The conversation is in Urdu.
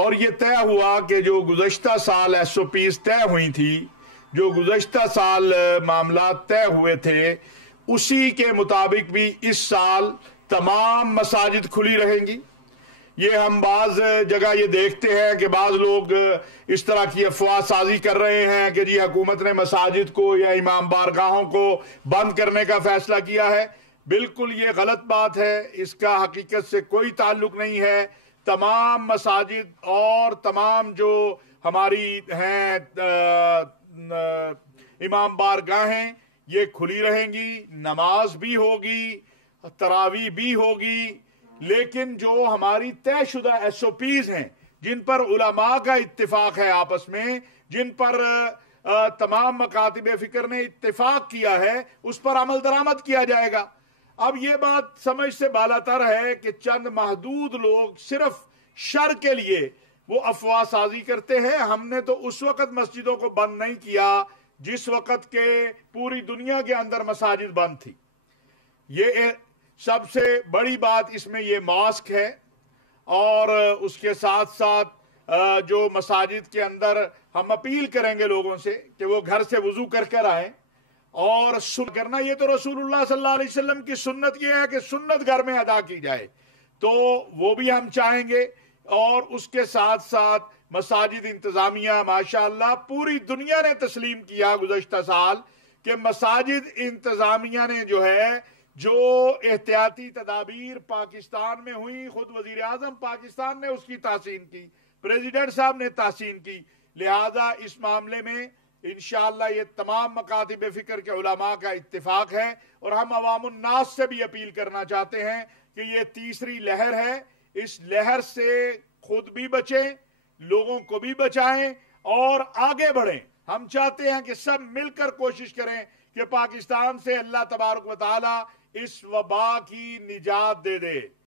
اور یہ طے ہوا کہ جو گزشتہ سال SOPs طے ہوئی تھی، جو گزشتہ سال معاملات طے ہوئے تھے، اسی کے مطابق بھی اس سال تمام مساجد کھلی رہیں گی۔ یہ ہم بعض جگہ یہ دیکھتے ہیں کہ بعض لوگ اس طرح کی افواہ سازی کر رہے ہیں کہ جی حکومت نے مساجد کو یا امام بارگاہوں کو بند کرنے کا فیصلہ کیا ہے۔ بالکل یہ غلط بات ہے، اس کا حقیقت سے کوئی تعلق نہیں ہے۔ تمام مساجد اور تمام جو ہماری ہیں امام بارگاہیں یہ کھلی رہیں گی، نماز بھی ہوگی، تراویح بھی ہوگی، لیکن جو ہماری طے شدہ SOPs ہیں، جن پر علماء کا اتفاق ہے آپس میں، جن پر تمام مکاتب فکر نے اتفاق کیا ہے، اس پر عمل درآمد کیا جائے گا۔ اب یہ بات سمجھ سے بالاتر ہے کہ چند محدود لوگ صرف شر کے لیے وہ افواہ سازی کرتے ہیں۔ ہم نے تو اس وقت مسجدوں کو بند نہیں کیا جس وقت کے پوری دنیا کے اندر مساجد بند تھی۔ یہ سب سے بڑی بات اس میں یہ ماسک ہے، اور اس کے ساتھ ساتھ جو مساجد کے اندر ہم اپیل کریں گے لوگوں سے کہ وہ گھر سے وضو کر کر آئیں اور کرنا، یہ تو رسول اللہ صلی اللہ علیہ وسلم کی سنت یہ ہے کہ سنت گھر میں ادا کی جائے، تو وہ بھی ہم چاہیں گے۔ اور اس کے ساتھ ساتھ مساجد انتظامیہ ماشاءاللہ پوری دنیا نے تسلیم کیا گزشتہ سال کہ مساجد انتظامیہ نے جو احتیاطی تدابیر پاکستان میں ہوئی، خود وزیر اعظم پاکستان نے اس کی تحسین کی، پریزیڈنٹ صاحب نے تحسین کی، لہذا اس معاملے میں انشاءاللہ یہ تمام مکاتب فکر کے علماء کا اتفاق ہے، اور ہم عوام الناس سے بھی اپیل کرنا چاہتے ہیں کہ یہ تیسری لہر ہے، اس لہر سے خود بھی بچیں، لوگوں کو بھی بچائیں اور آگے بڑھیں۔ ہم چاہتے ہیں کہ سب مل کر کوشش کریں کہ پاکستان سے اللہ تبارک و تعالی اس وبا کی نجات دے دے۔